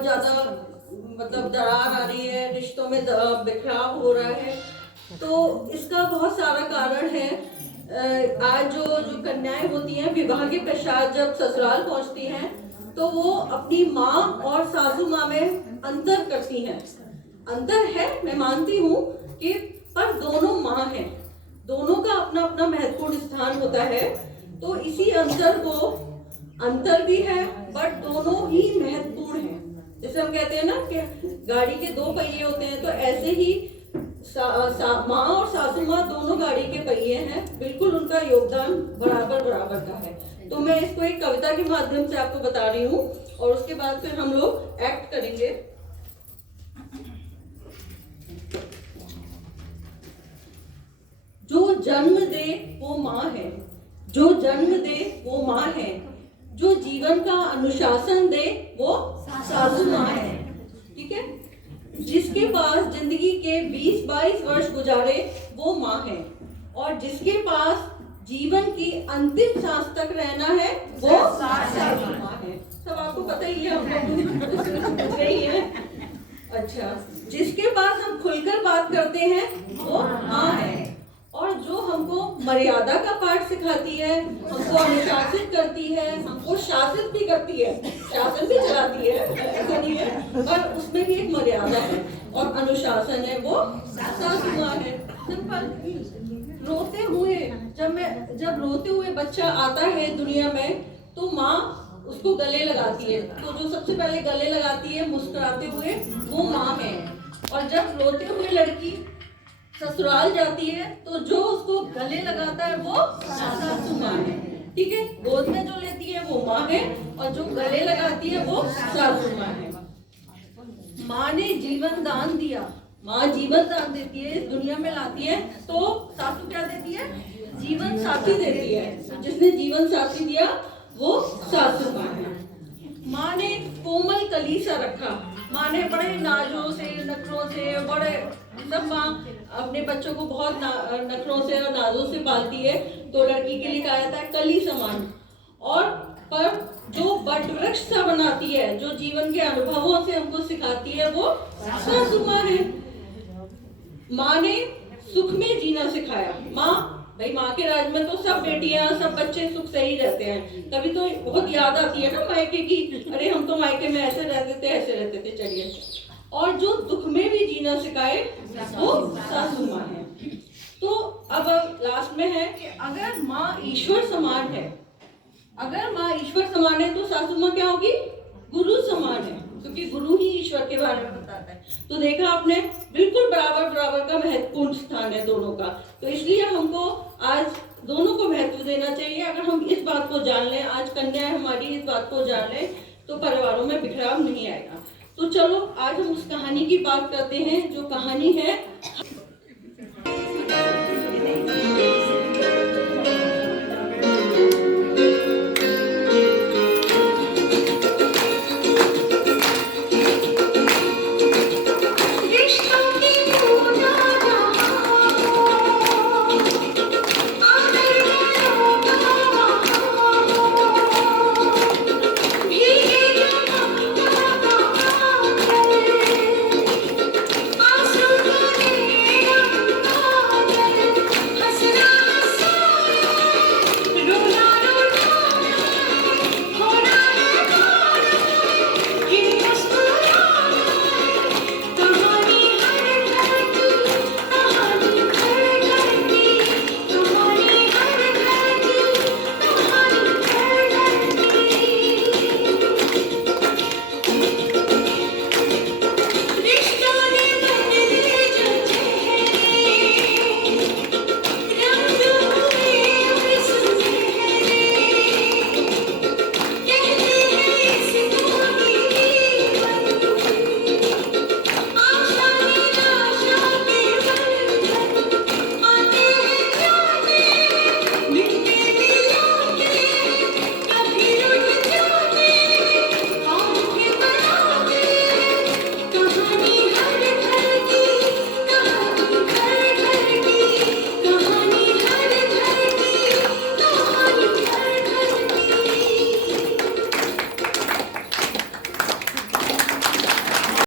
बहुत ज़्यादा मतलब दरार आ रही है, रिश्तों में बिखराव हो रहा है। तो इसका बहुत सारा कारण है। आज जो जो कन्याएं होती हैं विवाह के पश्चात जब ससुराल पहुंचती हैं तो वो अपनी माँ और सासू माँ में अंतर करती हैं। अंतर है, मैं मानती हूँ कि पर दोनों माँ हैं, दोनों का अपना अपना महत्वपूर्ण स्थान होता है। तो इसी अंतर भी है बट दोनों ही महत्वपूर्ण हैं। जैसे हम कहते हैं ना कि गाड़ी के दो पहिए होते हैं, तो ऐसे ही माँ और सासू माँ दोनों गाड़ी के पहिए हैं, बिल्कुल उनका योगदान बराबर बराबर का है। तो मैं इसको एक कविता के माध्यम से आपको बता रही हूँ और उसके बाद फिर हम लोग एक्ट करेंगे। जो जन्म दे वो माँ है, जो जन्म दे वो माँ है, जो जीवन का अनुशासन दे वो सासू माँ है। ठीक है, जिसके पास जिंदगी के 20-22 वर्ष गुजारे वो माँ है, और जिसके पास जीवन की अंतिम सांस तक रहना है वो सासू माँ है। सब आपको पता ही है, हम लोग नहीं है। अच्छा, जिसके पास हम खुलकर बात करते हैं वो माँ है, और जो हमको मर्यादा का पाठ सिखाती है, हमको अनुशासित करती है, हमको शासित भी करती है, शासन भी चलाती है, ऐसा नहीं है, पर उसमें भी एक मर्यादा है और अनुशासन है, वो सासू माँ है। सिंपल। रोते हुए जब रोते हुए बच्चा आता है दुनिया में तो माँ उसको गले लगाती है, तो जो सबसे पहले गले लगाती है मुस्कुराते हुए वो माँ है। और जब रोते हुए लड़की ससुराल जाती है तो जो उसको गले लगाता है वो सासू माँ है। ठीक है, गोद में जो लेती है वो माँ है और जो गले लगाती है वो सासू माँ है। माँ ने जीवन दान दिया, माँ जीवन दान देती है, इस दुनिया में लाती है, तो सासू क्या देती है? जीवन साथी देती है। तो जिसने जीवन साथी दिया वो सासू माँ है। माँ ने कोमल कली सा रखा, माँ ने बड़े नाजों से नखरों से बड़े सब माँ अपने बच्चों को बहुत नखरों से और नाजों से पालती है। तो लड़की के लिए कहा जाता है कली समान। और पर जो बट वृक्ष सा बनाती है, जो जीवन के अनुभवों से हमको सिखाती है वो सासू माँ है। माँ ने सुख में जीना सिखाया। भाई माँ के राज में तो सब बेटियां सब बच्चे सुख से ही रहते हैं। कभी तो बहुत याद आती है ना मायके की, अरे हम तो मायके में ऐसे रहते थे ऐसे रहते थे। चलिए, और जो दुख में भी जीना सिखाए वो सासू माँ है। तो अब लास्ट में है कि अगर माँ ईश्वर समान है, अगर माँ ईश्वर समान है तो सासू माँ क्या होगी? गुरु समान है, क्योंकि गुरु ही ईश्वर के बारे में बताता है। तो देखा आपने, बिल्कुल बराबर बराबर का महत्वपूर्ण स्थान है दोनों का। तो इसलिए हमको आज दोनों को महत्व देना चाहिए। अगर हम इस बात को जान लें, आज कन्याएं हमारी इस बात को जान लें, तो परिवारों में बिखराव नहीं आएगा। तो चलो आज हम उस कहानी की बात करते हैं जो कहानी है